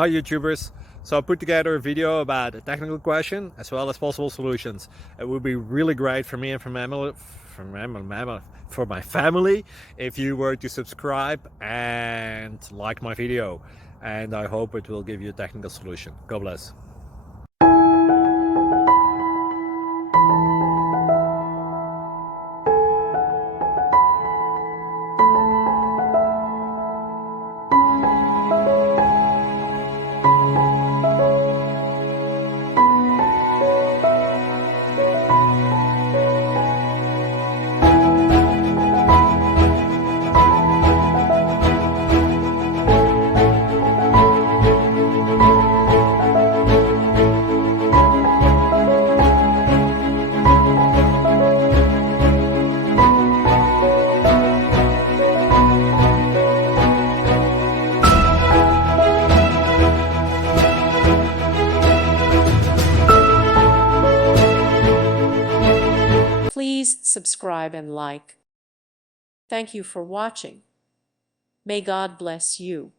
Hi YouTubers. So I put together a video about a technical question as well as possible solutions. It would be really great for me and for my family if you were to subscribe and like my video, and I hope it will give you a technical solution. God bless. Please subscribe and like. Thank you for watching. May God bless you.